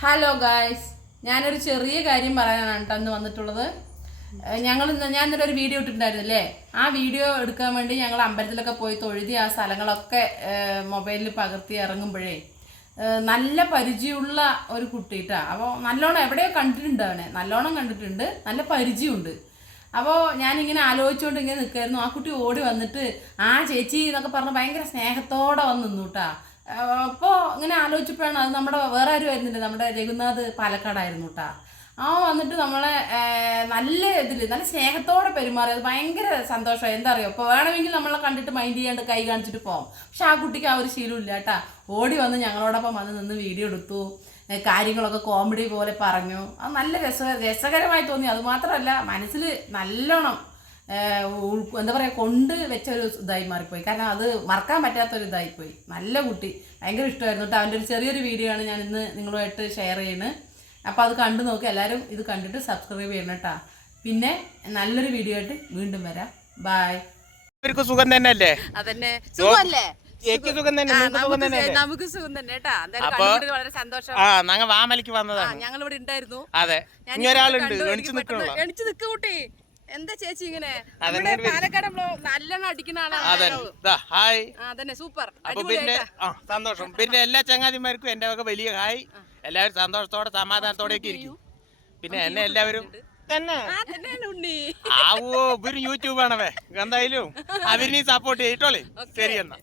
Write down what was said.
Hello guys, ഞാനൊരു ചെറിയ കാര്യം പറയാനാണ് കേട്ടോ അന്ന് വന്നിട്ടുള്ളത്. ഞാൻ ഇന്നലെ ഒരു വീഡിയോ ഇട്ടിട്ടുണ്ടായിരുന്നില്ലേ, ആ വീഡിയോ എടുക്കാൻ വേണ്ടി ഞങ്ങൾ അമ്പലത്തിലൊക്കെ പോയി തൊഴുതി ആ സ്ഥലങ്ങളൊക്കെ മൊബൈലിൽ പകർത്തി ഇറങ്ങുമ്പോഴേ നല്ല പരിചയമുള്ള ഒരു കുട്ടിയിട്ടാ. അപ്പോൾ നല്ലോണം എവിടെയോ കണ്ടിട്ടുണ്ട്, അവനെ നല്ലോണം കണ്ടിട്ടുണ്ട്, നല്ല പരിചയമുണ്ട്. അപ്പോൾ ഞാനിങ്ങനെ ആലോചിച്ചുകൊണ്ട് ഇങ്ങനെ നിൽക്കായിരുന്നു. ആ കുട്ടി ഓടി വന്നിട്ട് ആ ചേച്ചി എന്നൊക്കെ പറഞ്ഞ് ഭയങ്കര സ്നേഹത്തോടെ വന്ന് നിന്നു കേട്ടാ. അപ്പോൾ ഇങ്ങനെ ആലോചിച്ചപ്പോഴാണ് അത് നമ്മുടെ വേറെ ആരും വരുന്നില്ല, നമ്മുടെ രഘുനാഥ് പാലക്കാടായിരുന്നു കേട്ടാ. ആ വന്നിട്ട് നമ്മളെ നല്ല നല്ല സ്നേഹത്തോടെ പെരുമാറിയത് ഭയങ്കര സന്തോഷമായി. എന്താ അറിയോ, ഇപ്പോൾ വേണമെങ്കിൽ നമ്മളെ കണ്ടിട്ട് മൈൻഡ് ചെയ്യാണ്ട് കൈ കാണിച്ചിട്ട് പോകാം, പക്ഷെ ആ കുട്ടിക്ക് ആ ഒരു ശീലമില്ല കേട്ടാ. ഓടി വന്ന് ഞങ്ങളോടൊപ്പം വന്ന് നിന്ന് വീഡിയോ എടുത്തു, കാര്യങ്ങളൊക്കെ കോമഡി പോലെ പറഞ്ഞു. അത് നല്ല രസകരമായി തോന്നി. അതുമാത്രമല്ല മനസ്സിൽ നല്ലോണം എന്താ പറയുക കൊണ്ട് വെച്ചൊരു ഇതായി മാറിപ്പോയി. കാരണം അത് മറക്കാൻ പറ്റാത്തൊരു ഇതായിപ്പോയി. നല്ല കുട്ടി, ഭയങ്കര ഇഷ്ടമായിരുന്നു കേട്ടോ. അവൻ്റെ ഒരു ചെറിയൊരു വീഡിയോ ആണ് ഞാൻ ഇന്ന് നിങ്ങളുമായിട്ട് ഷെയർ ചെയ്യുന്നത്. അപ്പോൾ അത് കണ്ടു നോക്കി, എല്ലാവരും ഇത് കണ്ടിട്ട് സബ്സ്ക്രൈബ് ചെയ്യണം കേട്ടോ. പിന്നെ നല്ലൊരു വീഡിയോ ആയിട്ട് വീണ്ടും വരാം. ബൈ. സുഖം തന്നെയല്ലേ? അതന്നെ സുഖമല്ലേ? നമുക്ക് സുഖം തന്നെ. വളരെ സന്തോഷം. ഞങ്ങൾ വാമലിക്ക് വന്നതാണ്. ഞങ്ങൾ ഇവിടെ ഉണ്ടായിരുന്നു. അതെ, ഒരാളുണ്ട് എണിച്ചു നിക്ക കൂട്ടി. എന്താ ചേച്ചി ഇങ്ങനെ പാലക്കാട് നല്ലോണം അടിക്കുന്ന ആളാണ്. സൂപ്പർ, പിന്നെ സന്തോഷം. പിന്നെ എല്ലാ ചങ്ങാതിമാർക്കും എന്റെ വക വലിയ ഹായ്. എല്ലാവരും സന്തോഷത്തോടെ സമാധാനത്തോടെയൊക്കെ ഇരിക്കും. പിന്നെ എന്നെ എല്ലാവരും തന്നെ ആവോ, ഇവര് യൂട്യൂബാണവേ, എന്തായാലും അവരിനെ സപ്പോർട്ട് ചെയ്തിട്ടോളേ. ശരി എന്നാ.